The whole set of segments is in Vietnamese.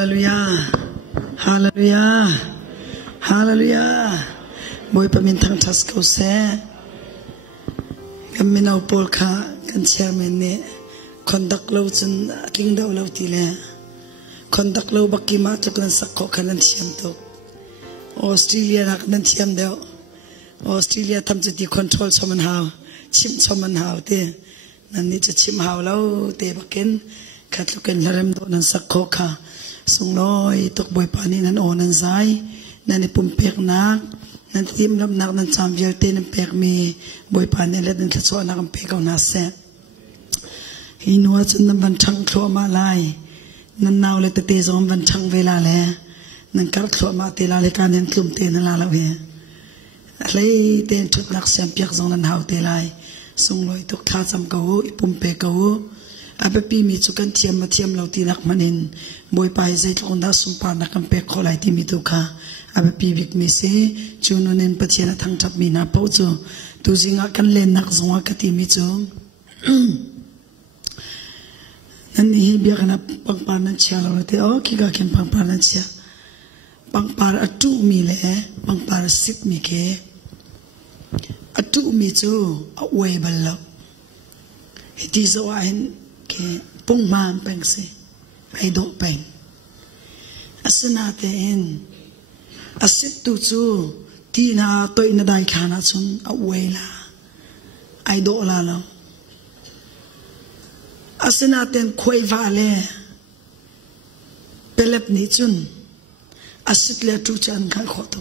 เลลูยาฮาเลลูยาฮาเลลูยาบอยประมินทางทัสเขาเสกันมินเอาปอลค่ะกันเชื่อมันเนี่ยคนดักเราจนกิ้งดาวเราทีละคนดักเราบักกี้มาจากนั้นสักข้อขนาดเชื่อมตกออสเตรเลียนักนั้นเชื่อมเดียวออสเตรเลียทำจุดที่คอนโทรลชมันหาวชิมชมันหาวเตนั่นนี่จะชิมหาวแล้วเตบักเก็นขัดลูกเก็นเริ่มโดนนั้นสักข้อค่ะส่งน้อยตกบ่อยปานี้นั้นโอนั้นใจนั่นนี่ปุ่มเปียกนักนั่นทีมลำนักนั่นจำเยอะเตนั้นเปียกมีบ่อยปานี้แล้วนั่นจะสอนนักเปียกเอาหน้าเสะหินวัวจนนั้นวันช่างครัวมาลายนั่นนาวเลยเตะจอมวันช่างเวลาแลนั่นกัดครัวมาเตลาเลยการยันคลุมเตนั่นลาละเวอะไรเตนชุดนักเสียงเปียกจงนั้นหาวเตลายส่งลอยตกท่าจำเก่าปุ่มเปียกเก่าอาเปปีมีจุกันเทียมมาเทียมเราตีนักมันเองบ่อยไปใจตรงนั้นสุมปานักกันเปียกขอไหลที่มีตุค่ะอาเปปีวิกมีเสจูนนเองปะเทียนทั้งทับมีนาเป้าจูตูจิงอากันเล่นนักจงอากันที่มีจูนั่นนี่เบียกันปังปานันเชียเราเตโอคิกาเข็มปังปานันเชียปังปาอัตุมีเล่ปังปาสิบมีเกอัตุมีจูเอาไว้บัลลังฮิติโซอาหินเกปุ่งมันเป็นสิไปดูเป็นอาศนาเตนอาศิตตุจูที่นาตัวอินได้ขานาจุนเอาไว้ละไอโดลาลอาศนาเตนคุยวาเลเปเล็บนิจุนอาศิตเลตุจันขันขอตุ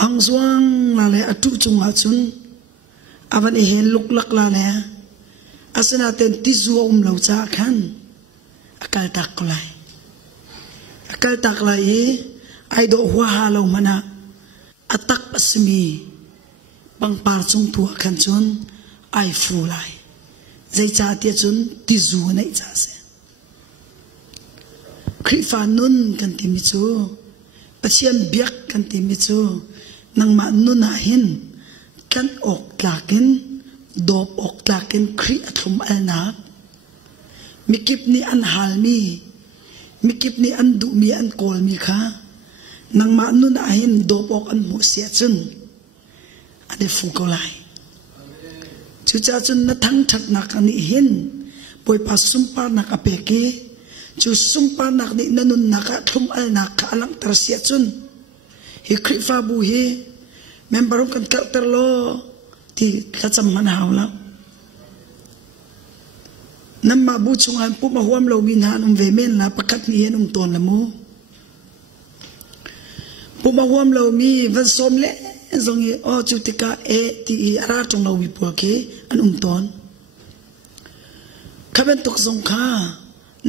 อังสวงลาเลอตุจุงอาจุนอาวันเห็นลุกลักลาเลอาศนาเตนติจูอุมเหล่าจ้าขันอากาศตักไลอากาศตักไลไอโดหัวฮาเรามันอัตักปัสมีบังปาร์จงตัวขันจุนไอฟูไลใจจ่าเตียจุนติจูในจ่าเสคริฟานุนกันติมิจูปัจเจียนเบียกกันติมิจูนังมานุนาหินกันออกตากินดอบออกตากินคริอัตุมอัลนามิกิบนี่อันฮาลมีมิกิบนี่อันดุมีอันโกลมีค่ะนังมานุนาหินดอบออกอันมุเสียจุนอันนี้ฟูกไลจุจ้าจุนนัทั้งทัดนักอันนี้เห็นปอยปัสสุมปานักอเปกีจูสุมปานักนี่นันุนนักทุมอัลนักอลังตรเสียจุนฮิคริฟาบูฮีเมมเบอร์กันกัลเตอร์โลที่ข้าจำมันหาวแล้วนั่นมาบูชงอันปุ๊บมาหัวมเราวินหานุมเวเมนละประคัดนี้นุมตัวละโมปุ๊บมาหัวมเรามีวันสมเล่ทรงยี่อ๋อจุติกาที่อาราตรงเราวิปัวเกอันตอนข้าเป็นตกสงข้า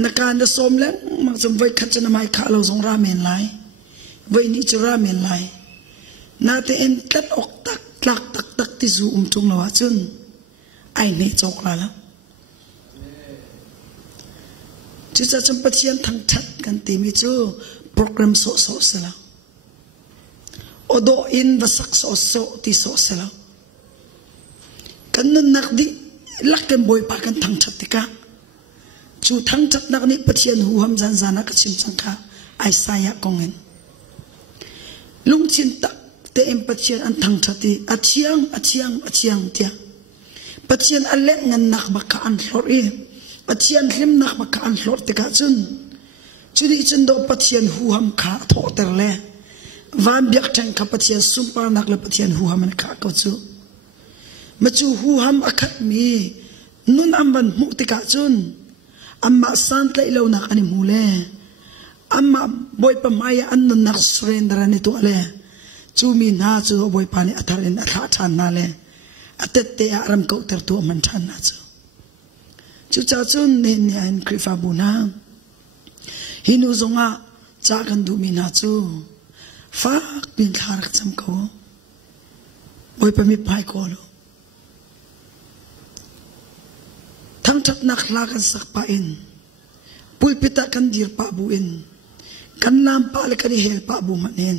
นักการจะสมแล้วมักจะไว้ขัดจะนำให้ข้าเราสงราเมนไหลไว้นี่จะราเมนไหลนาเตเอ็นกัดออกตักตักที่สูจงเราจุนไอเนจอกแล้วจุดจะจำเป็นเชียนทางทัดกันตีมิจูโปรแกรมโซเสแล้วอดอินวัสักโซที่โซเสแล้วกันนั่นนักดิลักกันบ่อยปากันทางทัดติกาจูทางทัดนักนี้ปะเชียนหูหำจันนักชิมสังฆาไอสายะกงเงินลุงชินตักเตเอ็มปัจเจียนอันทางทัดีอัจเชียงเตียปัจเจียนอันเล็กเงินนักบักอันหลอดปัจเจียนหิมนักบักอันหลอดติกาจุนดิจุนโดปัจเจียนหูหำขาโถเตอร์เล่วันเบียกแทงขับปัจเจียนซุปปานักเลยปัจเจียนหูหำมันขาเกาจูมาจูหูหำอักมีนุนอัมบันมุติกาจุนอัมมาสันเตยเลวนักอันนี้มูเล่อัมมาบอยปมายอันนุนนักสุเรนดรานิตัวเล่จูมีนาจูบอยปานีอัฐารินอัฐาชานนาเลอัตเตอารมกอุตรตัวมันชานนาจูจ้าจูนเนียนคริฟาบูนาฮินูซงะจากกันดูมีนาจูฝากบินทารักจำเขาบอยปมีพายโกลทั้งทัดนักลากันสักปะอินปุยปิตากันดีร์ปะบูอินกันน้ำปะเลกันเฮลปะบูมันเอง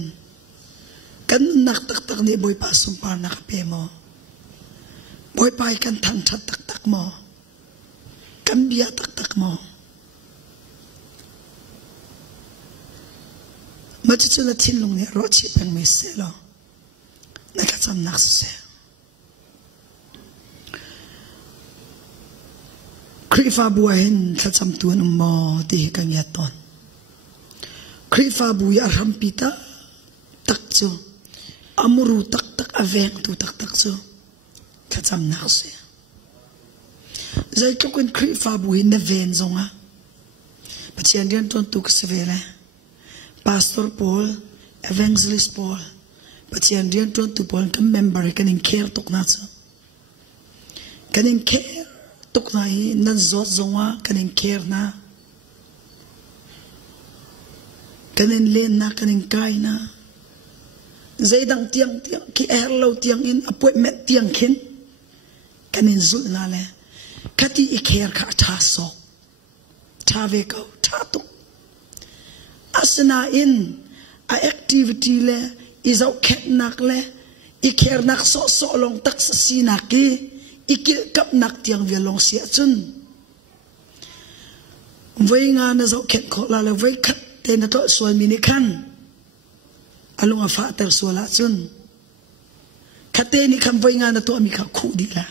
กันนักตักนี่บอยปาสุมปานักเปโมบอยไปกันทันทัดตักโม กันเบียตักโม มาจุดนั้นทิ้งลงเนี่ยรถชีเป็นไม่เสียแล้วนั่นก็จำนักเสียคริฟ้าบัวเห็นถ้าจำตัวนุ่มมอที่กันยาตอนคริฟ้าบัวอารมปิตาตักจูอามุรุตักตักอเวงตูตักตักจูถ้าจำนักเสียใจก็เป็นคริฟ้าบัวในเวนจงอ่ะปัจจัยเดียนต้นตุกเสวเลยPastor Paul, Evangelist Paul, Pacian dia tuan tu Paul kan member kan in care tok na so. Kan in care tok na hi nan zot zonga kan in care na. Kan in len na kan in kai na. Zai dang tiang ki lo tiang in appointment tiang kin. Kan in zul na le. Kati I care ka tha so. Tha ve ko tha tok. Asana in a activity le is out ket nak le iker nak so long tak sa sinaki ikil kap nak tiang via long sia chun voi nga na zo ket ko la le voi khat te na to sual mini khan alunga fa ter suala chun khate ni kham voi nga na to mi kha khu di la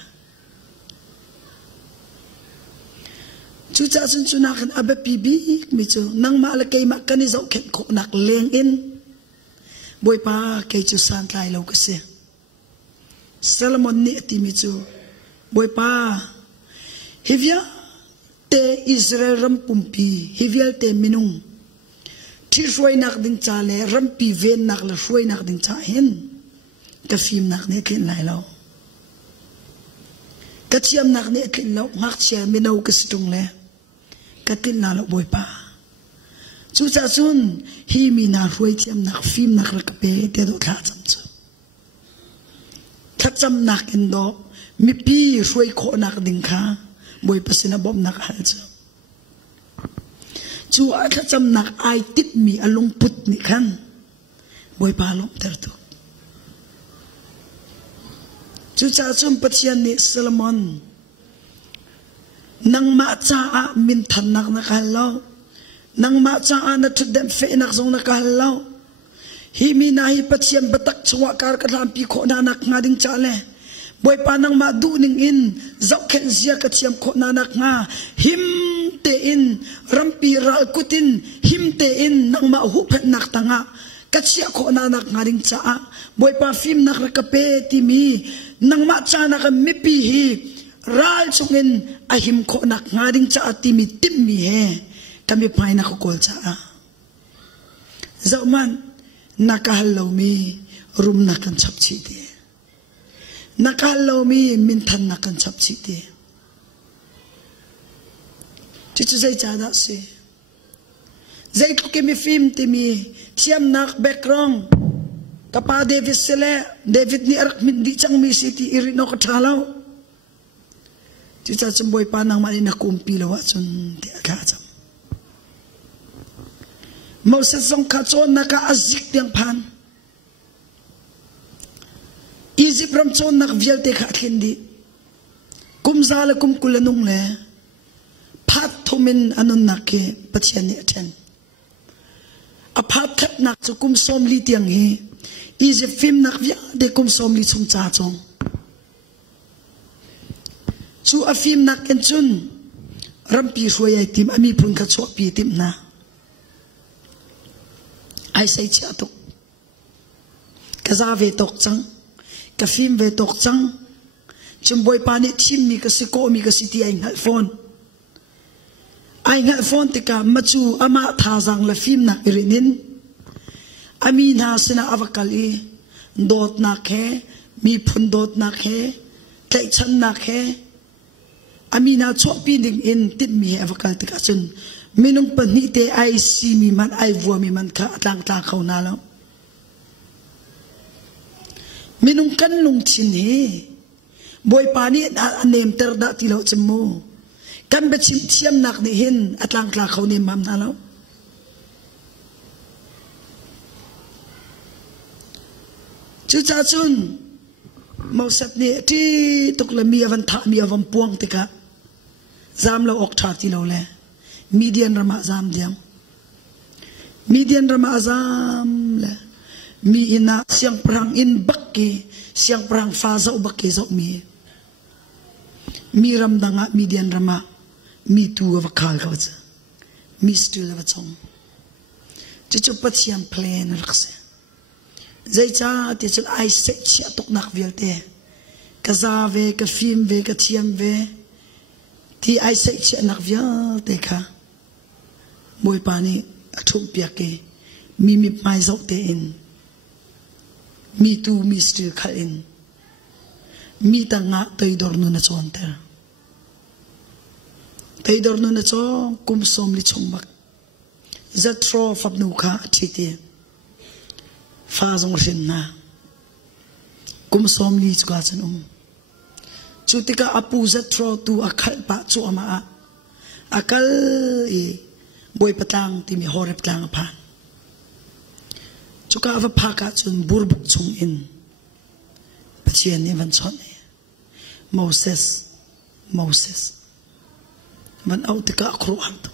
chú cha sun chu nak abe pibi mi chu nang ma la kai ma kan zo khet ko nak leng in boy pa kai chu san lai lo ka se Solomon ni ti mi chu boy pa hivya te Israel ram pumpi hivya te minung thi roi nak ding cha le ram pi ven nak la roi nak ding cha hen ka phim nak ne ken lai lo ka chiam nak ne ken lo ngak che mi no ka situng le katin na lo boy pa chu cha sun hi mi na roi chiam nak phim nak la ka pe te do tha cham chu cham nak in do mi pi roi kho nak ding kha boy pa sina bom nak hal chu chu a cham nak ai tip mi alung put mi khan boy pa lom ter tu chu cha chum pathian ni Solomon nang ma cha a min than nak na kalo nang ma cha a na thu dem fe nak zong na kalo hi mi na hi pathian batak chwa kar ka lam pi kho na nak nga ding cha le boy pa nang ma du ning in zok khen zia ka chiam kho na nak nga him te in rampi ral kutin him te in nang ma hu phet nak tanga ka chia kho na nak nga ding cha a boy pa phim nak ra ka pe ti mi nang ma cha na ka mi pi hi ral chungin ahim kho nak ngading cha ati mi tim mi he kami pai na ko kol cha zaman nakahalo mi rum na kan chap chi de nakahalo mi min than na kan chap chi de chichu zai cha da se zai ko ke mi film ti mi chiam nak background kapa David sele David ni arak min di chang mi city irino ko thalaw Tita chumboy pa nang mali na kumpi lawa chun ti agacham. Moses song kachon naka azik tiang pan. Egypt ram chon nak vial te khakhindi. Kumzala kum kulanung le. Phat thumin anun nakke pathian ni athen. A phat khat nak chu kum som li tiang hi. Egypt film nak via de kum som li chung cha chong. Chu afim nak en chun rampi ruai tim ami pun ka chok pi tim na ai sai cha tok kaza ve tok chang ka film ve tok chang chum boy pani thim mi ka si ko mi ka si ti ai ngal phone te ka machu ama tha jang la film na irinin ami na sina avakali dot na khe mi phun dot na khe kai chan na khe Amina chok pi ding in tit mi avakal te ka chun minung pani te ai si mi man ai vua mi man kha atlang tlang khau na lo minung kan lung chin he boy pani anem ter da ti lo chmu kan be chim chiam nak ni hin atlang tlang khau ni mam na lo chu cha chun Mausat ni ti tukla mi avan tha mi avam puang te ka zam lo ok thar ti lo le median rama zam diam Midian rama azam la mi ina siang perang in bakki siang perang faza ubakki za mi ram danga Midian rama mi tu avakal kawza mi stil avachong chichu pathiam plan rakse zai cha ti chul ai se chi atok nak velte kaza ve ka film ve ka thiam ve ti ai se chi nak velte kha moi pani athum pia ke mi mai zok te in mi tu mi stil khal in mi tanga toi dor nu na chon ter toi dor nu na cho kum som li chung mak zatro fap nu kha thiti fa zong sin na kum som li chuka chan chutika apu zatro tu akhal pa chu ama akal e boy patang ti mi horep tlang pa chuka ava phaka chun burbuk chung in pathian ni van chon Moses van autika akro hanto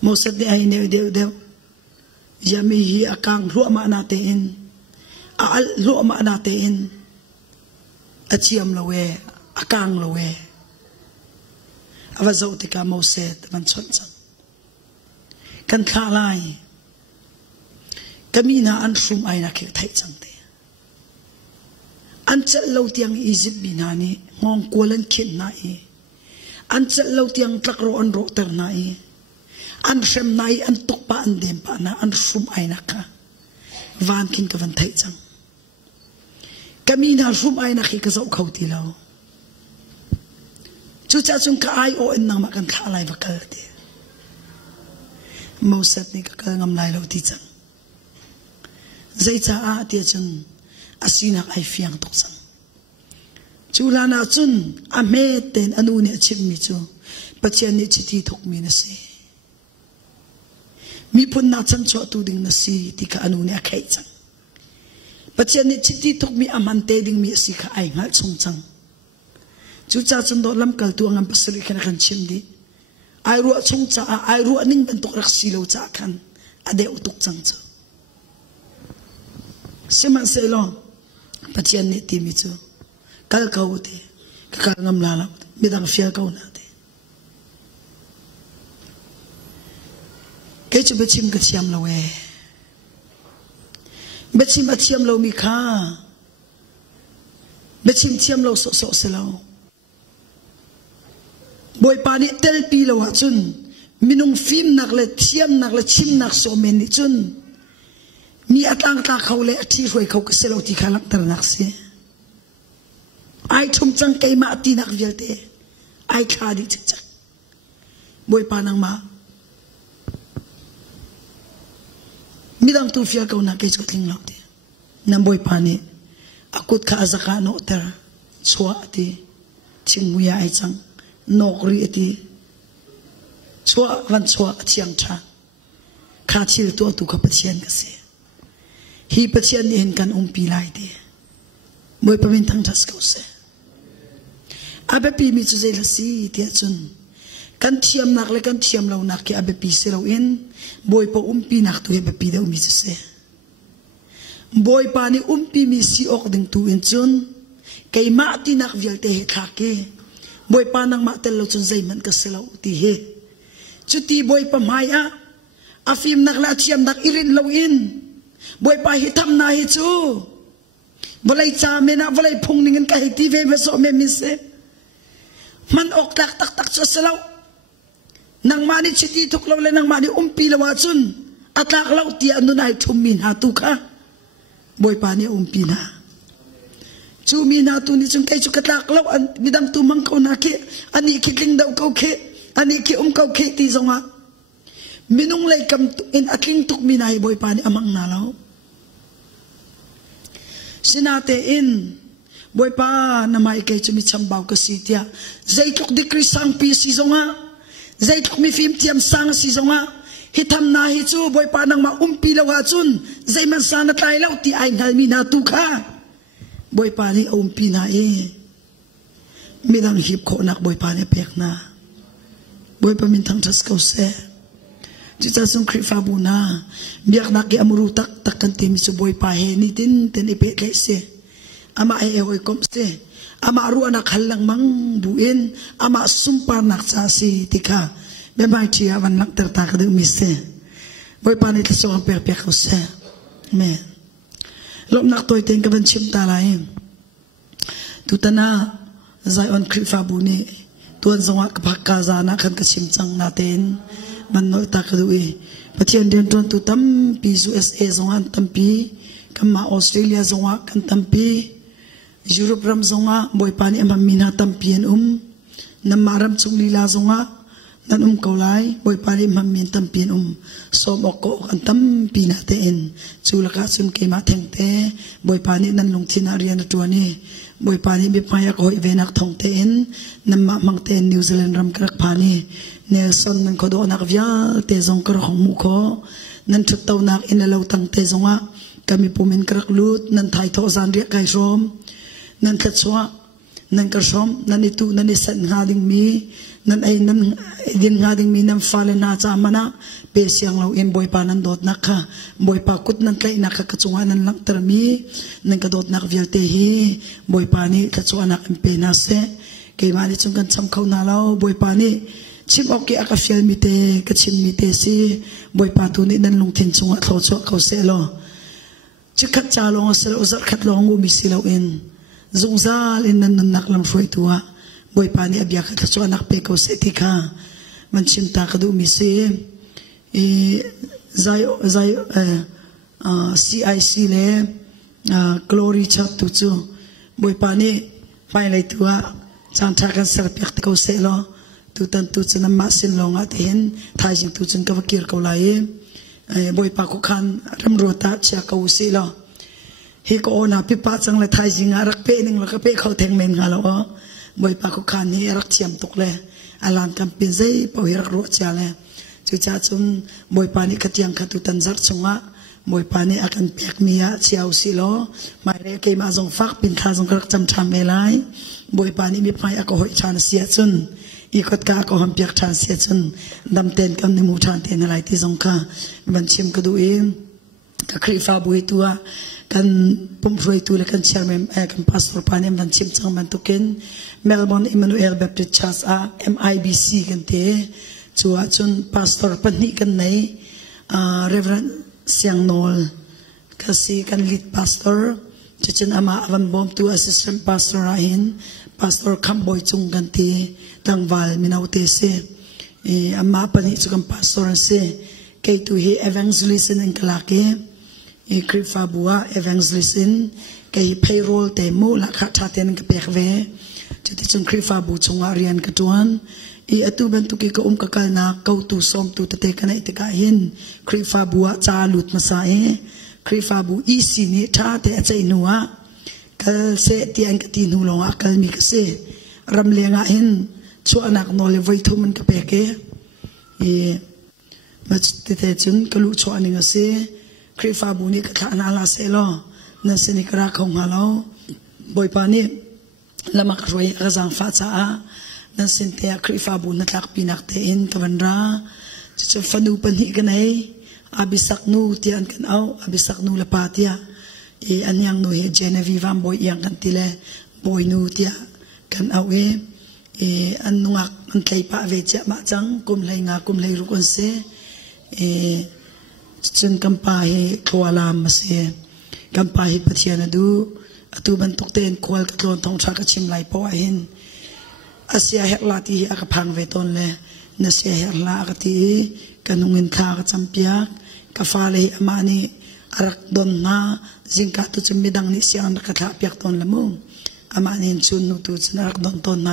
Moses ni ai ne de yami hi akang ru ma na te in al ru ma na te in achiam lawe akang lawe ava zautika Moses van chon chang kan khalai kamina an shum ai na ke thai chang te an chal lo tiang Egypt binani ngong kolan khin na an chal lo tiang tlakro an ro ter na an shem nai an tok pa an dem pa na an shum ai na ka van kin ka van thai chang kamina shum ai na khi ka zau khauti lo chu cha chung ka ai o en nang ma kan khalai vakal te Moses ni ka kal ngam lai lo ti chang zai cha a tia chun asinak ai fiang tok sang chula na chun a me ten anu ne chim mi chu pathian ni chiti thok mi na se mi pun na chan cho tu ding na si ti ka anu ne khai chang pathian ni chiti thok mi aman te ding mi si kha ai ngal chung chang chu cha chun do lam kal tu ngam pasri khan khan chim di ai ru chung cha ai ru ning ban tok rak si lo cha khan ade utuk chang chu seman selo pathian ni ti mi chu kal kau te ka ngam la la mi dang fia kau na te ke chu bechim ka chiam lo we bechim a chiam lo mi kha bechim chiam lo so se lo boy pani tel pi lo wa chun minung film nak le thiam nak le chim nak so men ni chun mi atang ta khawle athi roi khau ka selo ti khalak tar nak se ai thum chang kai ma ti nak velte ai khadi chak boy panang ma midang tu fia kau na ke chutling lo te nam boy pani akut kha azaka no ter chwa ti chingmuya ai chang nokri ti chwa van chwa chiang tha kha chil tu ka pathian ka se hi pathian ni hen kan pi lai te moi pamin thang thas ko se abe pi mi chu zai la si ti chun kan thiam nak le kan thiam lo nak ke abe pi se lo in boy pa pi nak tu abe pi de mi chu se boy pa ni pi mi si ok ding tu in chun kai ma ti nak vial te he kha ke boy pa nang ma tel lo chun zai man ka se lo ti he chu ti boy pa mai a afim nak la thiam nak irin lo in boy pa hi tham na hi chu bolai cha me na bolai phung ning ka hi ti ve so me mi se man ok tak tak tak so selo nang mani chiti thuk lo le nang mani pi lo wa chun atlak lo ti anu nai thum min ha tu kha boy pa ni pi na chu mi na tu ni chung kai chu katlak lo an midang tu mang ko na ke ani kikling dau ko ke ani ki ko ke ti zonga minung lai kam in atling tuk minai boy pa ni amang na lo sinate in boy pa na mai kai chumi chambao ka sitia zaituk dikri sang pi si zonga zaituk mi film tiam sang si zonga hitam na hi chu boy pa nang ma pi lo ha chun zai man sa na tai lo ti ai ngal mi na tu kha boy pa ni pi na midang hip kho nak boy pa ni pek na boy pa min thang thas ko se จุดส่งคริฟาบูนาเบียกนักอมรุตักกันทีมิสุบอยปาเฮนิตินเตนอิเปกเสอามาเอโอยคอมเสอามารู้นักฮัลลังมังบุอินอามาสุมปานักซาซีติกาเบมาชีอาวันนักตระตากดูมิเสบอยปานิทสวงเปียกเปียกเขาเสแม่ลบนักตัวเต็งกับบัญชิมตาลายตุตนาใจออนคริฟาบูนีตัวสงฆ์พักกาจานะขันกชิมจังนาเตนมันน้อยตากระดูอีประเทศเดินตัวตุตัมปีUSAสงฆ์ตัมปีกัมมาออสเตรเลียสงฆ์กันตัมปียุโรปรำสงฆ์บอยปานีมันมีนาตัมปีนน้ำมารำชุลีลาสงฆ์นั่นเกาไลบอยปานีมันมีตัมปีนสมอกกันตัมปีนาเตนจูลกาซุมเกมาเทงเตบอยปานีนั่นลงที่นาเรียนตัวนี้บอยปานีมีพายากหอยเวนักทองเตนน้ำมังเตนนิวซีแลนด์รำกระพานีเนลสันนั่นเขาโดนนักวิญญาเตจงกระของมุขนั่นชุดเต้านักอินเลวตั้งเตจงะก็มีปุ่มอินกระลุดนั่นไทยทอสันเรียกไก่ชมนั่นทัดชัวนั่นกระชมนั่นอิตุนั่นอิสันหาดิงมีนั่นไอ้นั่นดินหาดิงมีนั่นฟ้าเลน่าจามานะเปเสียงเราเอ็นบอยปานันโดดนักค่ะบอยปากุดนั่นไก่นักกระชวนั่นลังตรมีนั่นกระโดดนักวิญญาเตหีบอยปานี่กระชวนักเอ็มเปนัสเซเกี่ยมาดิจงกันจำเขาหน้าเราบอยปานี่ชิมออกกี่อากาศเฟลมิเตกชิมมิเตสิบอยปาตุนี่นั่นลงทิ้งจงอ่ะเขาชัวเขาเสลอจิขัดจาลงเสลอจัดขัดลงงูมิสิเลวเอ็นจงซาลอินนั่นนักลำฟรอยตัวบอยปานี่อภิยาขัดชัวนักเปเขาเสติค่ะมันชิมตากระดูมิสิใจCIC เลย glory ชัดตุจูบอยปานี่ไปเลยตัวจางทากันสลับยักษ์เขาเสลอตุตันตุจันน้ำมาสินลงอาเทนทายจิงตุจันกับกิรเขาไล่บอยปากขันรำรัวตาเชียเขาสิลอฮิโกอนาพิพาจังเลยทายจิงอารักเป้หนึ่งแล้วก็เป้เขาแทงเมนฮาลอบอยปากขันนี่รักเชียมตกเลยอลันกันเป็นใจพอฮิรักรัวเชียเลยจุจ้าจุนบอยปานี่ขัดยังขัดตุตันจักจงะบอยปานี่อากันเปียกมียเชียวสิลอไม่ได้เกี่ยมาจงฟักเป็นข้าจงรักจำทำไม่ไล่บอยปานี่มีพายอากหอยชานเสียจุนอีกกาก็หันเปียกทานเสียจนดำเต็นกันในหมู่ทานเต็นอะไรที่สงข้าบัญชีมก็ดูเองก็คลิฟ้าบุยตัวกันปุ่มรวยตัวและกันเชียร์แม่กันพาสปอร์ตปานี่บัญชีมจังมันตุกินเมลบอนอิมมานูเอลแบบติดชาร์สMIBC กันเตะจัวจนพาสปอร์ตปนนี้กันในเรเวอเรนเซียงโนลก็สีกันลีดพาสปอร์ตจนอามาวันบอมตัวแอสซิสแตนต์พาสปอร์ตราหินพาสปอร์ตคัมบอยจงกันเตะตั้งวัลมินาวเตเซอามาปนิจุกันพาสปอร์ตเซเกยตุเฮเอวังซิลิสันอังกลาเกคริฟาบัวเอวังซิลิสันเกยเพย์โรลเตมูลักขัดชาเตนกับเปกเวจุดที่จงคริฟาบูจงอารียนกระจวนอัตุบันตุกิก็กะกัลนาเกาตุสอมตุเตกันไอติกาหินคริฟาบัวจาลุดมาสายคริฟาบูอีสินิชาเตอใจนัวกัลเซตีอันกตินูลงอักลมิกเซรำเลียงอาหินชัวนักนอเลไว้ทุมันกับเปกมาจุดเตจุนกลุชัวนิงเสคริฟาบุนีกับนาลาเซลนั่นสินิกราของฮาโลบอยปานีละมักรวยกระจังฟ้าจ้านั่นสินเตียคริฟาบุนนักปีนักเตอินกับวันราจะฟันูปันหิกันไหนอาบิสักนูเตียนกันเอาอาบิสักนูละปาเตียอันยังนูเฮเจเนวีวามบอยยังกันติเลบอยนูเตียกันเอาอันนุ่งอันไทยปะเวจมาจังกุมเลยงากุมเลยรุกันเสจนกำปาให้ขวาลามมาเสกำปาให้ปะเทียนดูตัวบรรทุกเต้นควลกระโดนทองชากระชิมไหลปอหินอาเซียเฮลาตีอากพังเวตนเลยนเซียเฮลาอากตีกันนุ่งเงินขากระจำเปียกกาฟาเลยอามานีอารักดนนาจิงกาตุจมิดังนิเซียนกระทะเปียกตนละมุงอามานินชุนนุตุจนักดนตนไหน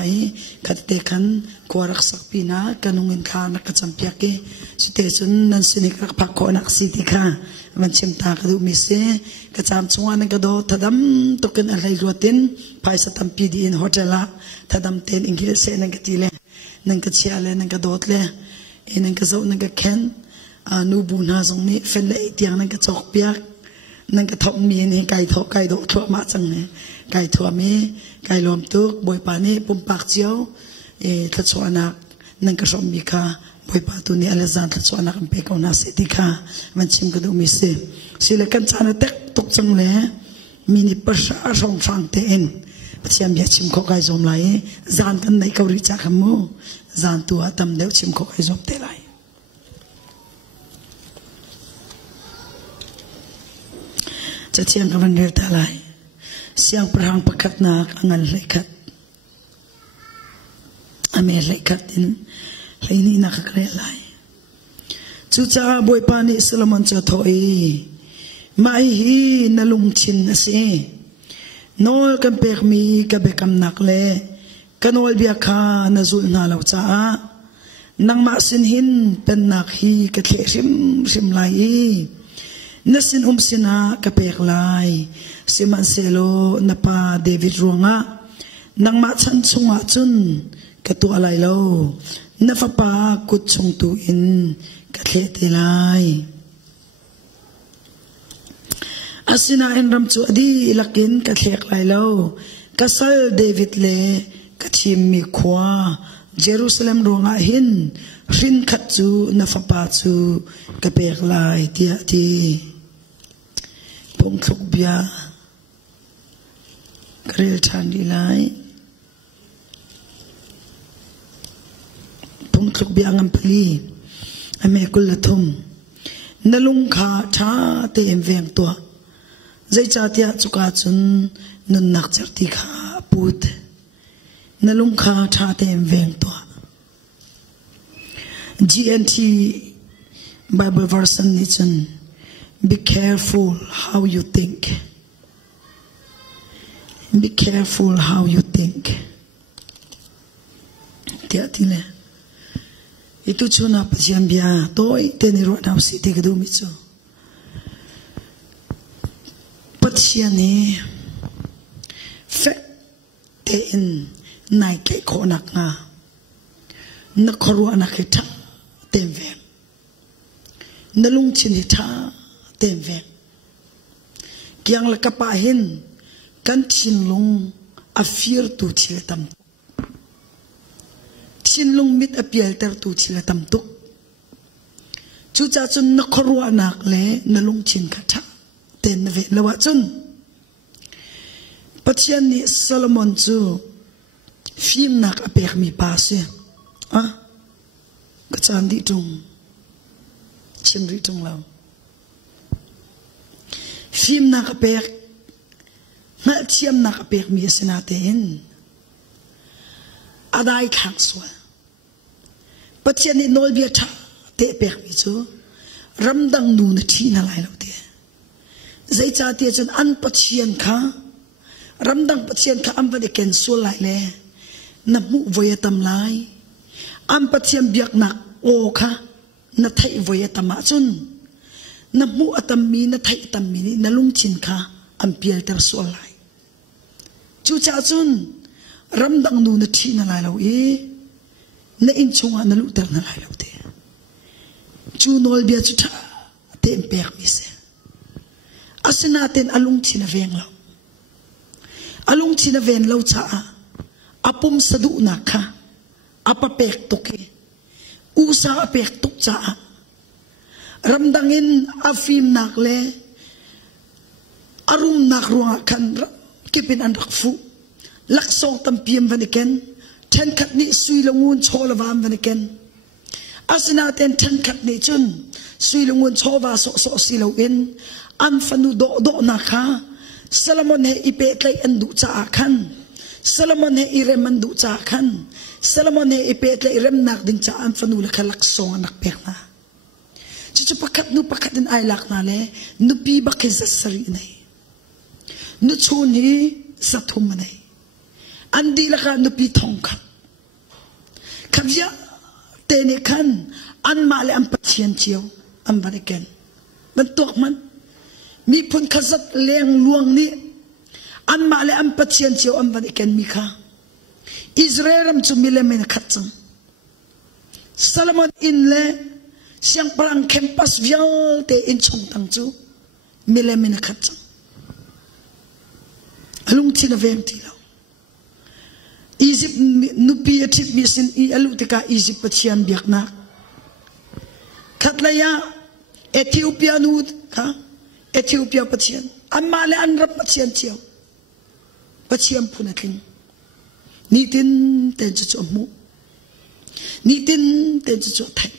ขัดเตกันกวารักสักปีนะกันนุ่งเงินขานักจำเปียกสุดเตจุนนันสินิกรักพักโคนักสิติค่ะมันชิมตากระดูมิเสกระจำชวนนักกระโดดทัดดำตกกันอะไรรัวตินภายสตัมปีดีอินโฮเทลทัดดำเต้นอิงเกลเซนักตีเลนักเชียเลนักกระโดดเลยนักเจ้านักแคนนูบูนาตรงนี้เฟนเลยเตียงนักจอกเปียกนักทอกมีนี่ไก่ทอกไก่โดดทั่วมาจังเนี่ยไก่ถั่วมีไก่ลมตุกบอยปานีปุ่มปากเจียวทัดชวนักนั่งกระสมมีค่ะ boy pa tu ni alazan tla chona kan pe kauna se tikha man chim ka du mi se sila kan chana tek tok chang le mini pasha rong phang te en chiam ya chim kho kai zom lai zan kan nei ka ri cha khamu zan tu atam deu chim kho kai zom te lai cha chiang ka van ta lai siang prang pakat na angal lekat ame lekat in leini na ka kre lai chu cha boy pa ni Solomon cha thoi mai hi nalung chin na se nol kan pek mi ka bekam nak le kanol bia kha na zul na lo cha nang ma sin hin pen nak hi ka the rim lai nasin sina ka pek lai siman selo na pa David ruanga nang ma chan chunga chun ka tu alai lo na fa pa kut chung tu in ka the te lai asina en ram chu adi lakin ka thlek lai lo kasal David le ka thim mi khwa Jerusalem ronga hin rin khat chu na fa pa chu ka pek lai tia ti pong thuk bia krel than di lai pong thuk bia ngam pali ame kul thum nalung kha tha te em veng to zai cha tia chuka chun nun nak char ti kha put nalung kha tha te em veng to GNT Bible verse ni chun be careful how you think. Be careful how you think. Tiatile. Itu chuna pasiam bia toy teniro na si te gdu micho. Patiani fe te in nai ke khonak nga. Na khoru anakita temve. Nalung chinita temve kyang la kapahin kan chinlung afir tu chile tam chinlung mit apial ter tu chile tam tuk chu cha chun na khorwa nak le nalung chin khatha ten ve lawa chun pathian ni Solomon chu phim nak apek mi pa se ka chan di tung chim ri tung lao phim na kapek na chiam na kapek mi sinatin adai khang swa pathian ni nol bia tha te pek mi chu ramdang nu na thi na lai lo te zai cha te chen an pathian kha ramdang pathian kha am va de ken so lai le na mu voyatam lai am pathian biak na o kha na thai voyatama chun na mu atam mi na thai atam mi ni na lung chin kha am pial ter so lai chu cha chun ramdang nu na thi na lai lo na in chunga na lu ter na lai lo te chu nol bia chu tha te pek mi se asina ten alung chin na veng lo alung chin na ven lo cha apum sadu na kha apa pek to ke usa apek tuk cha ramdangin afim nak le arum nak ruang kan kipin an rakfu laksong tampiem vaniken ten khat ni sui longun cholavam vaniken asina ten ten khat ni chun sui longun chowa so silo in an fanu do na kha Solomon he ipe tlai andu cha khan Solomon he irem andu cha khan Solomon he ipe tlai irem nak din cha an fanu la khalak song nak pek na chichu pakat din ay lak na le nu pi bakizasari nei nu chun hi sathum nei andi la ka nu pi thong kha khabya te ne khan an ma le am pathian chiu am vaniken ban tok man mi phun khazat leng luang ni an ma le am pathian chiu am vaniken mi kha Israel am chu mi le men khatchang Solomon in le siang parang campus vial te in chong tang chu mi le men khatchang alung thina vem ti lo Egypt nupi atit mi sin I alu te ka Egypt pathian biak na khatlaya Ethiopia nud ka Ethiopia pathian amale anrap pathian chiao pathiam punatling nitin ten chu mu nitin ten chu thai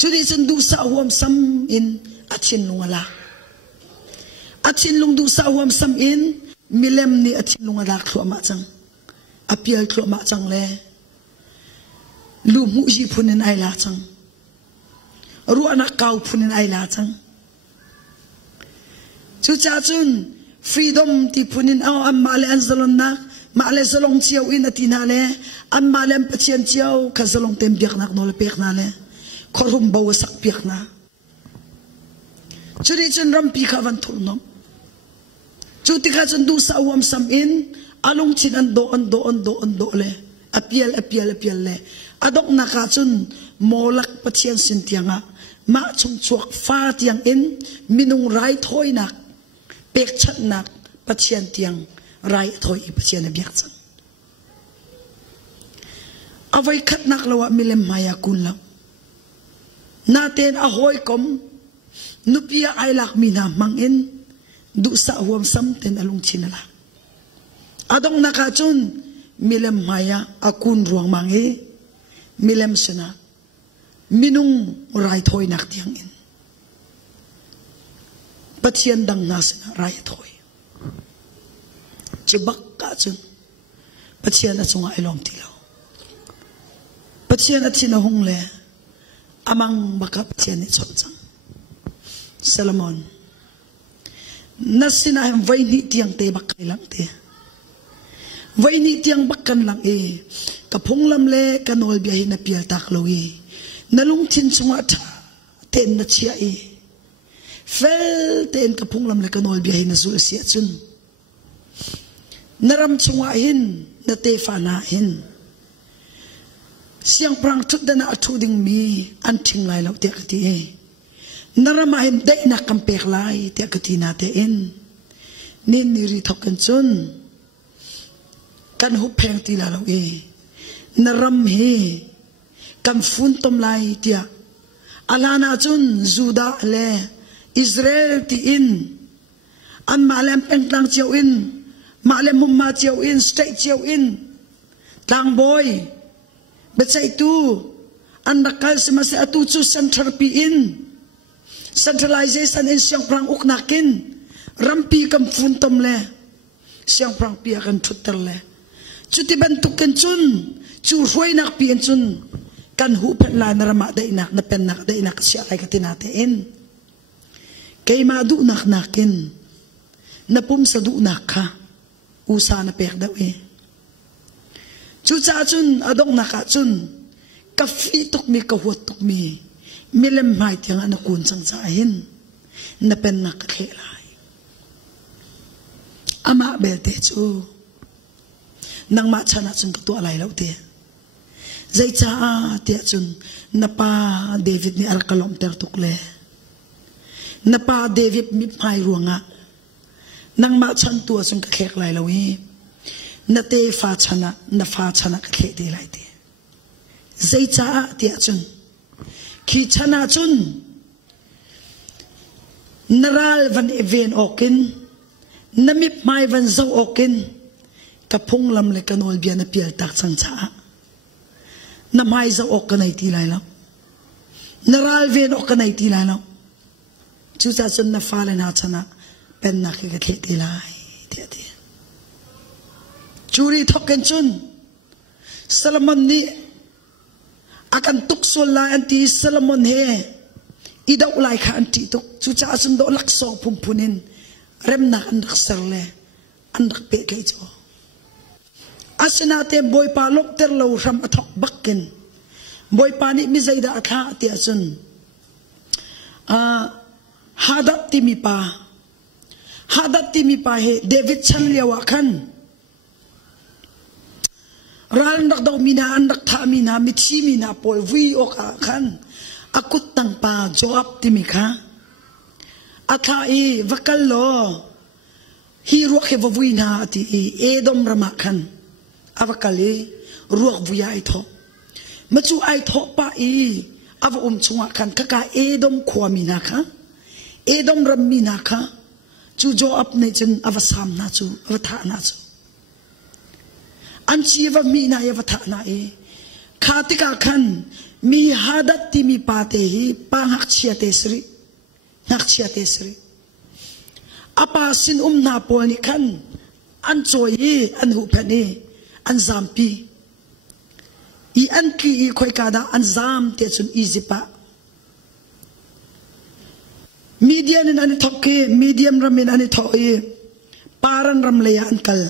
chudi sun du sa huam sam in achin lungala achin lung du sa huam sam in milem ni achin lungala khlo ma chang apial khlo ma chang le lu mu ji phunin ai la chang ru ana kau phunin ai la chang chu cha chun freedom ti phunin aw am male an zalon na male zalong chiao in atina le am male pathian chiao ka zalong tem biak nak no le pek na le khorum baw sak piak na churi chun ram pi kha van thul nom chu ti kha chun du sa wam sam in alung chin an do le apial le adok na ka chun molak pathian sin tianga ma chung chuak fa tiang in minung rai thoi nak pek chat nak pathian tiang rai thoi pathian biak chan avai khat nak lawa milem maya kunla naten ahoy kom nupia ai lak mina mangin du sa huam sam ten alung chinala adong naka chun milem maya akun ruang mangi milem sena minung rai thoi nak tiang in pathian dang na sena rai thoi chibak ka chun pathian achunga ilom tilo pathian achina hung le amang baka pathian ni chot chang Solomon nasina hem vaini tiang te bakai lang te vaini tiang bakkan lang kapung lam le kanol biahi na pial tak lowi nalung thin chunga tha ten na chia fel ten kapung lam le kanol biahi na zul sia chun naram chunga hin na te fa na hin siang prang thut dana athu ding mi an thing lai lo te kati narama hem dai na kampek lai te kati na te in nin ni ri thokan chun kan hu pheng ti la lo naram he kan fun tom lai tia alana chun juda le Israel ti in an malem peng tang chiao in malem mumma chiao in state chiao in tang boy bechai tu an nakal semase atu chu center pi in centralization in siang prang uknakin rampi kam fun tom le siang prang pi akan thutter le chuti bantuk ken chun chu roi nak pi en chun kan hu phen la narama dai nak na pen nak dai nak sia ai katina te en kay ma du nak nakin na pum sa du nak kha usa na pek daw chu cha chun adong naka chun ka fi tok mi ka huat tok mi milem mai tiang an kun chang cha hin na pen nak khelai ama belte chu nang ma chana chun ka tu alai lo te zai cha te chun na pa David ni alkalom ter tukle na pa David mi phai ruanga nang ma chan tu chun ka khek lai lo na te fa chana na fa chana ka khe de lai te zai cha te chun khi chana chun naral van even okin namip mai van zo okin kapung lam le kanol bia na pial tak chang cha na mai zo okanai ti lai lo naral ven okanai ti lai lo chu cha chun na fa le na chana pen na ke khe ti lai te te churi thoken chun Solomon ni akan tuksol la anti Solomon he idau lai kha anti tok chu cha chun do lak so phum phunin rem na an raksar le an rak pe ke cho asna te boy pa lok ter lo ram athok bakken boy pa ni mi zaida atha te chun hadat ti mi pa he David chan lewa khan ral ndak daw mina andak tha mina mi thi mina pol vi oka khan akut tang pa joab ti mi kha atha vakal lo hi ruak he vuina ti edom rama khan avakali ruak vuya ai tho machu ai tho pa ava chunga kan kaka Edom khwamina kha Edom rammina kha chu jo up ne chen ava sam na chu ava tha na chu an chi va mi na ya va tha na e khatika khan mi hadat ti mi pate hi pa hak chia te sri nak chia te sri apa sin na pol ni khan an choi an hu phani an zampi I an ki I khoi kada an zam te chun izipa median in an thokke medium ram in an thoi paran ram leya an kal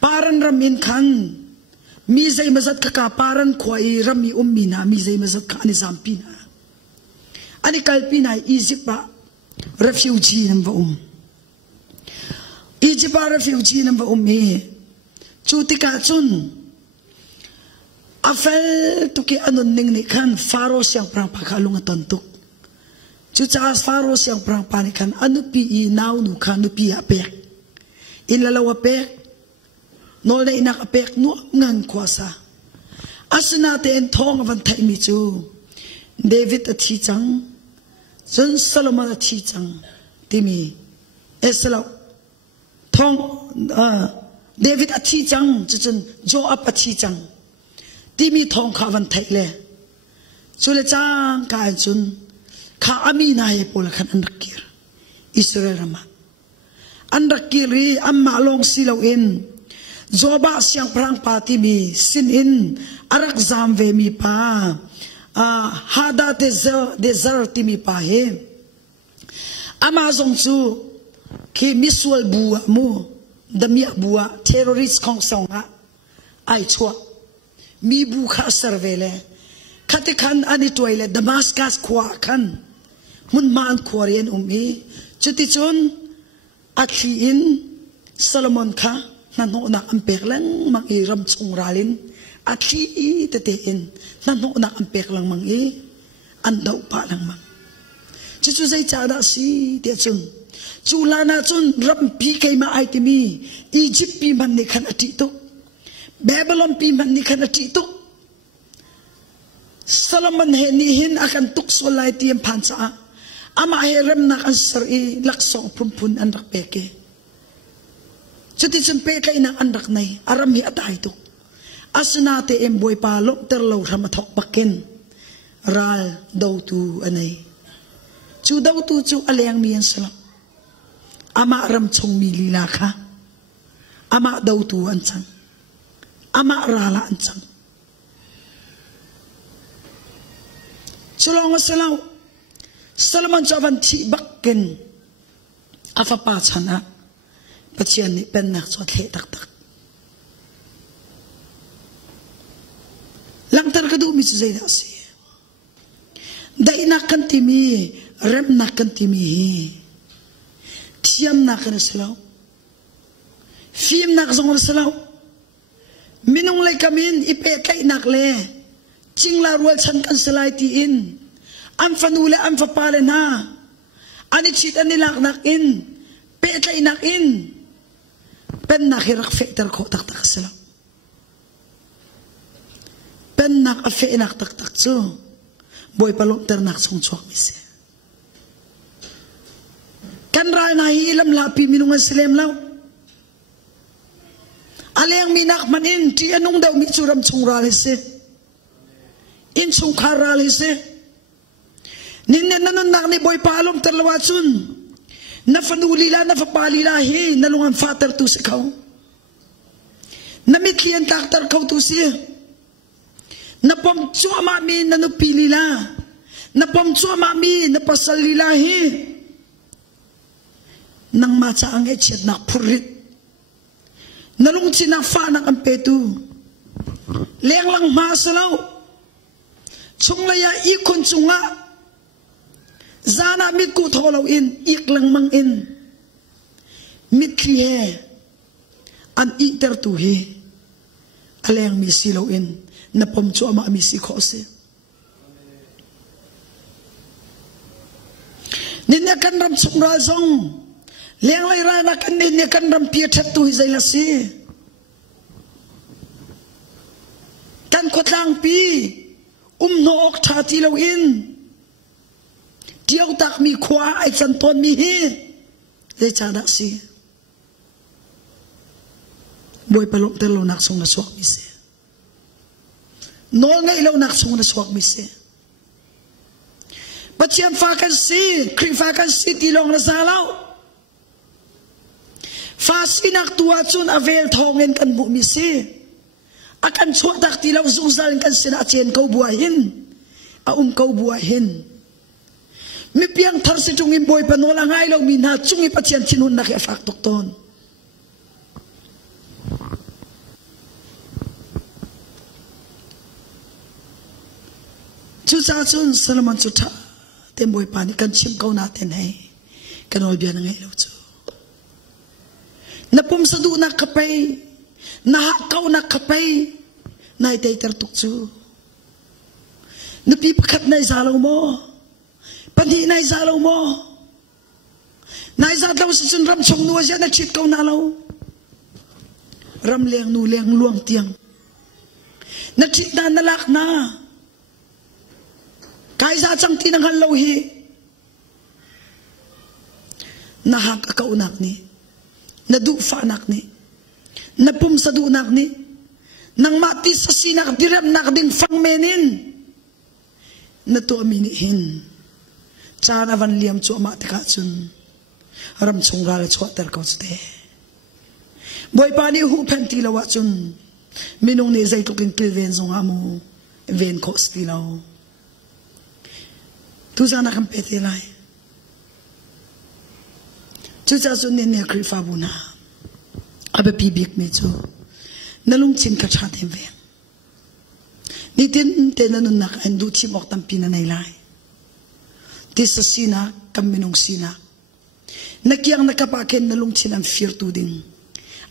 paran ram in khan mi zai mazat ka paran khoi ram mi ummina mi zai mazat ka an zampi na ani kalpi na izipa refugee number izipa refugee number me chutika chun afel tuki anon ning ni kan faro siyang prang pakalunga tontuk chuchas faro siyang prang panikan anu pi I naw nu kan nu pi apek inlalawa pek no na inak apek nu ngan kwasa asunate en thong avan thai mi chu David a thi chang Son Solomon a thi chang timi eslo thong David a thi chang chuchun Joab a thi chang timi thong khavan thaile chule chang ka chun kha amina he pol khan anrakir Israel rama anrakiri amma long silo in zoba siang prang pati mi sin in arak zam ve mi pa hada desert timi pa he amazon chu ki miswal bua mu damia bua terrorist kong songa ai chua mi bu kha servele khate khan ani toile Damascus khwa khan mun man khorian chuti chun akhi in Solomon kha nano na ampek lang mang I ram chung ralin akhi tete in nano na ampek lang mang I andau pa lang mang chu zai cha da si te chun chulana chun ram pi kai ma ai ti mi Egypt pi man ne khan ati to Babylon pi man ni kan ati tuk Solomon he ni hin akan tuk solai tiem pansa ama he rem nak an sari laksong pumpun an rak peke chuti chun peke ina an rak nai aram hi atay tuk asunate em boy palo terlo ramathok baken ral daw tu anay chu daw tu chu aleng miyan salam ama ram chong mi lila ka ama daw tu an chang ama rala anchang sulong salaw Solomon chavan thi bakken afa pa chana pachian ni pen nak chwa the tak tak lang tar kadu mi zai da si dai nak kan ti mi rem nak kan ti mi thiam nak kan salaw film nak zong salaw minung lai kamin ipe kai nak le chingla rual chan kan salai ti in am fanule am fapale na ani chit ani lak nak in pe kai nak in pen nak hirak feter ko tak tak sala pen nak afe nak tak tak chu boy palong ter nak song chuak mi se kan ra na hilam lapi minung salem law aleng minak manin ti anong daw mi churam chungra se in chung khara se ninne nanon nak ni boy palom terlawa chun na fanulila na fapalila he nalungan father tu se kau na mitlian taktar kau tu se na pom chua mami na no pilila na pom chua mami na pasalila he nang macha ang echet nak purit nalung chinafa ng ampetu leng lang masalaw chunglaya ikon chunga zana mitku tholaw in iklang mang in mitlihe an iter tu he aleng misilaw in na pomcho ama misi khose ninne kan ram chungral song leng lai ra na kan ninne kan ram pia that tu zai la si kan khotlang pi nook thati lo in tiaw tak mi khwa ai chan ton mi hi le chana si boy palok tel lo nak sung na swak mi se no ngai lo nak sung na swak mi se Pathian fa kan si kri fa kan si ti long na salaw fa sinak tua chun avel thongen kan bu mi se akan chuatak ti lo zuzal kan sina chen ko buahin a ko buahin mi piang thar si chungin boy panola ngai lo min ha chungi Pathian chinun na ke fak tok ton chu cha chun Solomon chu tha tem boy pani kan chim ko na ten hai kan oi bian ngai lo chu na pum sadu na kapai na kau na kapai nai te ter tuk chu na pi pakhat nai zalo mo pani nai zalo mo nai za lo sin ram chong nu ja na chit ko na lo ram leng nu leng luang tiang na chit na na lak na kai za chang ti nang hal lo hi na hak ka unak ni na du fa nak ni na pum sa du nak ni nang mati sa sinak diram nak din fang menin na to amini hin chan avan liam chu ma ta chun ram chunga la chwa ter ko chute boy pani hu phan ti lawa chun minung ne zai tukin pilven zong amu ven ko sti law tu zana kam pete lai chu cha chun ne kri fa buna abe pi bik me chu nalung chin ka tha them ve ni tin te na nun nak an du chi mok tam pin na nai lai ti sa sina kam minung sina nakiang nakapa ken nalung chin am fear tu ding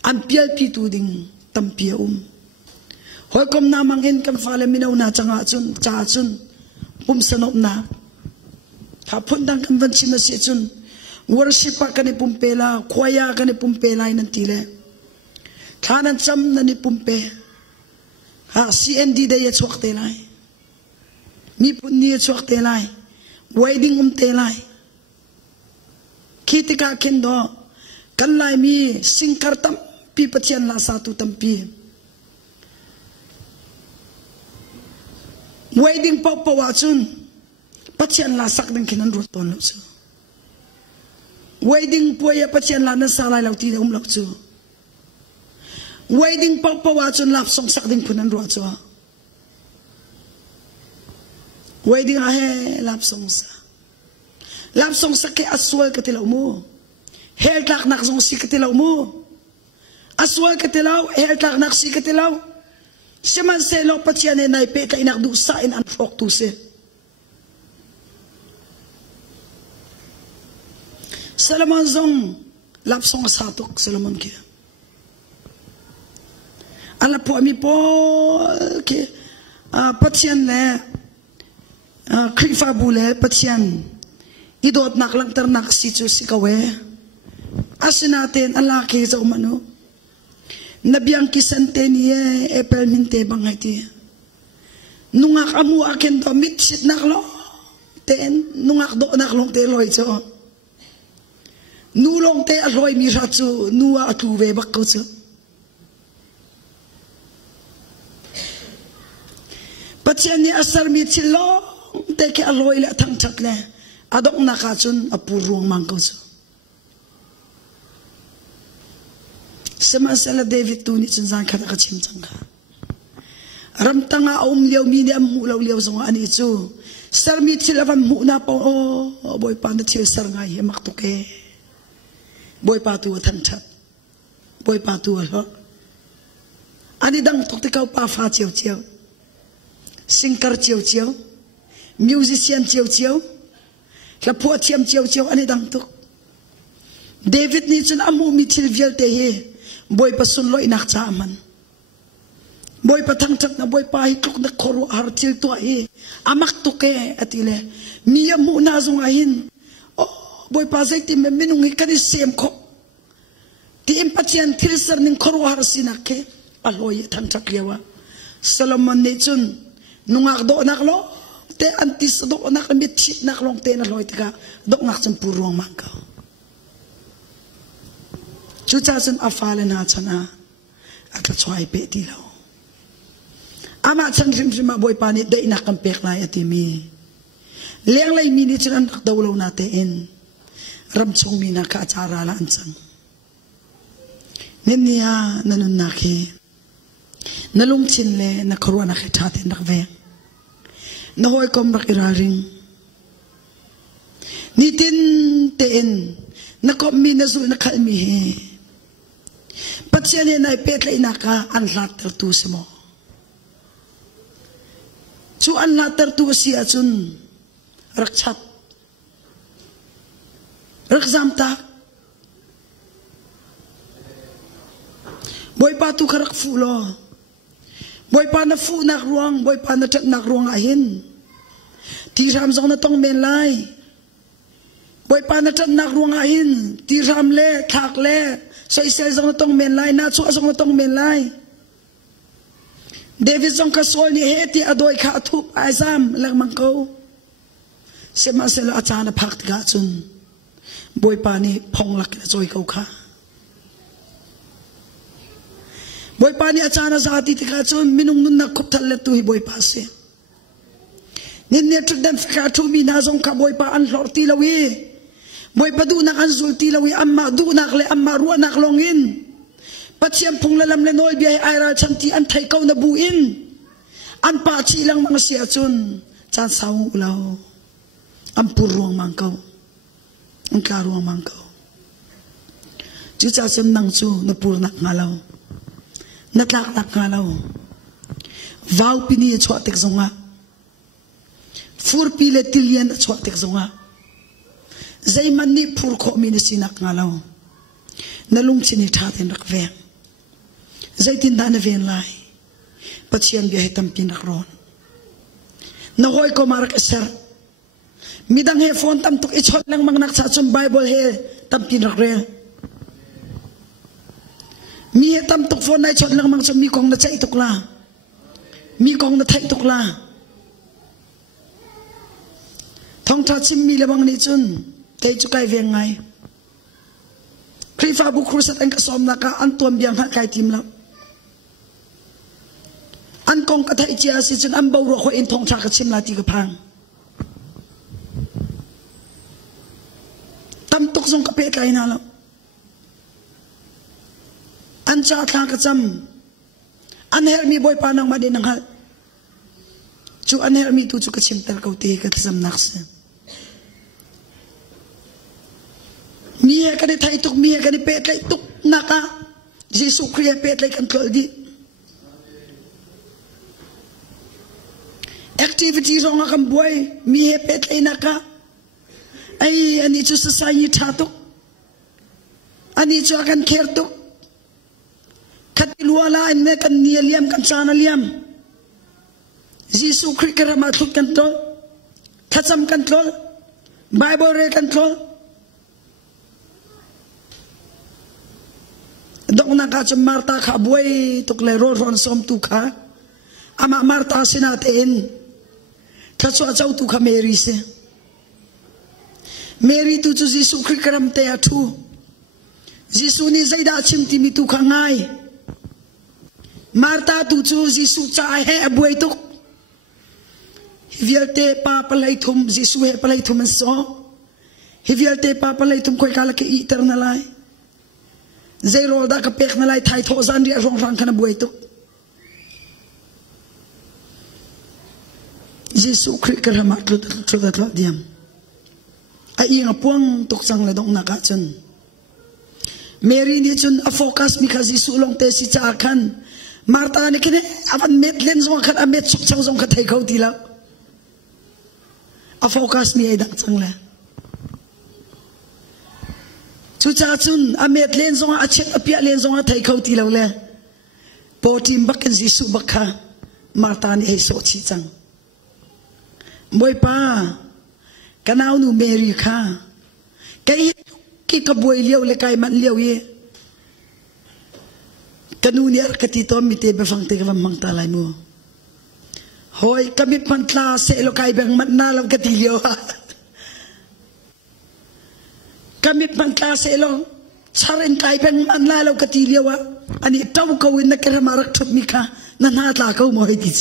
am pial pi tu ding tam pia hoi kom na mangin kam fale minaw na changa chun cha chun sanop na ha phundang kam van chin na se chun worship ka ni pumpela khoya ka ni pumpela nan tile thanan cham na ni pumpe ha CND de ye chok te lai mi pun ni chok te lai wedding te lai kitika kendo kan lai mi singkar tam pi Pathian la satu tampi wedding papa wachun Pathian la sak ding kinan ro ton lo chu wedding poya Pathian la na salai lo ti lo chu wedding papa wachun lap song sak ding punan ro chu wedding a he lap song sa ke aswal ka tilaw mo hel tak nak song si ka tilaw mo aswal ka tilaw hel tak nak si ka tilaw siman se lo Pathian e nai pe ka inak du sa in an fok tu se Solomon zong lap song satok Solomon ke ala po mi po ke Pathian le krifa bule Pathian idot nak lang ter nak si chu si kawe asinaten ala ke zo mano nabiang kisante ni epel minte bangati nungak amu aken do mit sit nak lo ten nungak do nak long te loi cho nulong te aloi mi ra chu nuwa atu ve bak ko chu Pathian ni asar mi chilo te ke aloi la thang chat le adok nakachun apurung mangko chu semasala David tu ni chunzang khata ka chim changa ram tanga om leo mi ni am lo leo song ani chu sar mi chilavan mu na po o boy pan de sar ngai he mak to ke boy pa tu thang chat boy pa tu ho ani dang tok te ka pa fa chiu chiu singer chiu chiu musician chiu chiu la po chiam chiu chiu ani dang tok David ni chun amu mi chil vial te he boy pa sun lo inak cha man boy pa thang chak na boy pa hi tok na khoro har chil to he amak to ke atile mi amu na zung ahin boy pa zai ti me minung hi kan sem kho ti Pathian thilsar ning khoro har sinake aloi thang chak lewa Solomon ni chun nungak do nak lo te antis do nak mit chit nak long te na loi tika do ngak chan purong mangka chu cha chan afale na chana akla chwai pe ti lo ama chan rim rim boy pani de ina kam pek lai atimi leng lai mi ni chan nak do lo na te in ram chung mi na ka chara la an chang nemnia nanun na ke nalung chin le na khorwa na khe thathe nak ve na hoi kom rak iraring ni tin te en na kom mi na zul na khal mi he patchen na pet le na ka an lat ter tu smo chu an lat ter tu si achun rak chat rak zam ta boy pa tu kharak fu lo boy pa na fu nak ruang boy pa na tat nak ruang ahin ti ram zong na tong men lai boy pa na tat nak ruang ahin ti ram le thak le soi se zong na tong men lai na chu zong na tong men lai David zong ka sol ni he ti adoi kha thup azam lang mang ko sema sela achana phak ga chun boy pa ni phong lak na choi ko kha boy pa ni achana zati tika chun minung nun na khup thal le tu hi boy pa se nin ne tru dan ka thu mi na zong ka boy pa an hlor ti lawi boy pa du na an zul ti lawi amma du nak le amma ru nak longin pathiam phung la lam le noi bi ai ra chan ti an thai kau na bu in an pa chi lang mang sia chun chan sau lo am pur ruang mang kau an ka ruang mang kau chu cha chun nang chu na pur nak ngalo natlak lak ngalaw vaw pini chwa tek zonga fur pile tilian chwa tek zonga zai manni phur kho mi ne sinak ngalaw nalung chini tha ten rak ve zai tin dan ven lai pachian bi hetam pin rak ron na hoi ko marak ser midang he phone tam tuk ichot lang mang nak cha chum bible he tam pin rak re mi tam tuk phone nai chot lang mang chum mi kong na chai tuk la mi kong na thai tuk la thong tha chim mi le bang ni chun tei chu kai veng ngai krifa bu krusat an ka som na ka an tuam biang ha kai tim la an kong ka thai chia si chun an bo ro kho in thong tha ka chim la ti ka phang tam tuk zong ka pe kai na la an cha thla ka cham an her mi boy pa nang ma de nang hal chu an her mi tu chu ka chim tar ko te ka cham nak se mi ka de thai tuk mi ka de pe kai tuk na ka jesu kriya pe kai kan tol di activity rong ka boy mi he pe kai na ka ai ani chu sa sai tha tuk ani chu kan kher tuk katiluala in me kan nialiam kan sana liam Jesu Christ kara matluk control thacham control Bible re control dok na ka chum Marta kha boy tuk le ro ron som tu kha ama Marta sinatin thachu achau tu kha Mary se Mary tu chu Jesu Christ karam te athu Jesu ni zaida chim ti mi tu kha ngai Marta tu chu Jesu cha he abuai tuk hivialte pa palai thum Jesu he palai thum so hivialte pa palai thum koi kala ke eternal lai zero da ka pek na lai thai tho zan ri rong rang kana buai tuk Jesu Christ ka ma tlu tlu da tlu diam ai nga puang tuk sang le dong na ka chun Mary ni chun a focus mi kha Jesu long te si cha khan Marta ni kene avan met len zong khat amet chok chang zong khat thai khau ti la a focus mi ai dang chang la chu cha chun amet len zong a chet apia len zong a thai khau ti lo le po tim bakan Jesu bakha Marta ni ai so chi chang boy pa kanau nu Mary kha kai ki ka boy liao le kai man liao ye kanu ni ar kati tom mi te befang te kam mang ta lai mo hoi kami pantla se lo kai bang mat na lam katilyo kami pantla se lo charin kai bang mat na lam katilyo ani taw kawin na keramarak thop mika na na tla ko mo hiti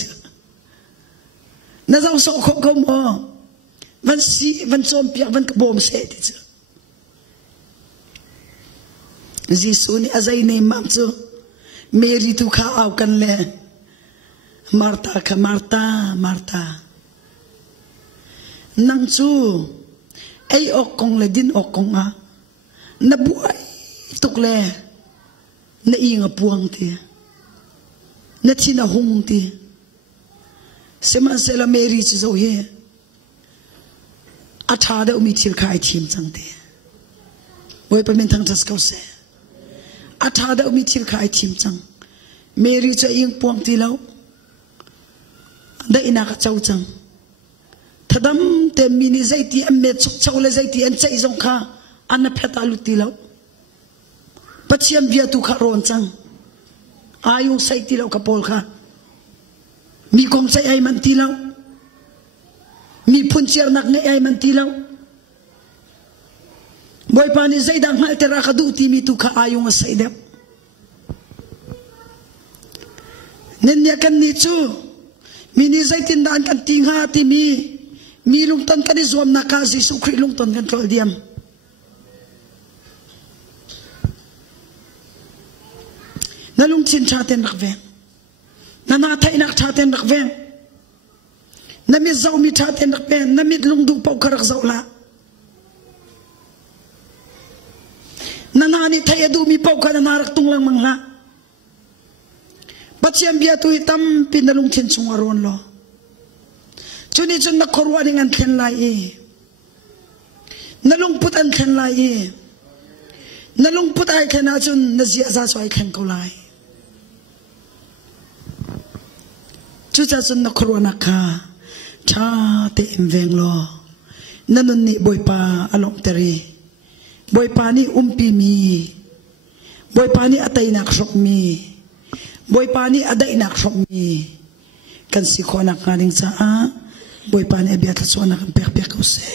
na zaw so ko mo van si van som piak van bom se ti Jesus ni azay ni mam so Mary tu kha aw kan le Marta ka Marta nang chu ay okong le din okong a nabuay tukle na inga puang ti na tinahong ti seman sela Mary chi zo he athada umitil khai thim chang ti boy pamen thang tas kau se athada umitil khai thim chang Mary cha ing puang ti lo da ina ka chau chang thadam te mini zaiti amme chok chole zaiti an chai zong kha an pheta luti lo pachiam bia tu kha ron chang ayung saiti lo ka pol kha mi kong chai ai man ti lo mi phun chiar nak ngai ai man ti lo boy pani zaidang hal tera ka du ti mi tu kha ayung saidap nen ya kan ni chu mini zaitin dan kan tingha ti mi lungton kan izom na ka si sukri lungton kan tol diam na lung chin chaten rakven na na thai nak chaten rakven na mi zau mi chaten rakven na mi lung du pau karak zau la na na ni thai adu mi pau ka na rak tung lang mangla Bachiam bia tu hitam pinalung chin chung aron lo. Chuni chun na korwa ning an thlen lai. Nalung put an thlen lai. Nalung put ai khana chun na zia za so ai khan ko lai. Chu cha chun na korwa na kha cha te imveng lo. Nanun ni boy pa along teri. Boy pa ni umpi mi. Boy pa ni atay nak sok mi. Boy pani ada inak mi kan si ko nak ngaling sa boy pani abiat so nak pek pek ko se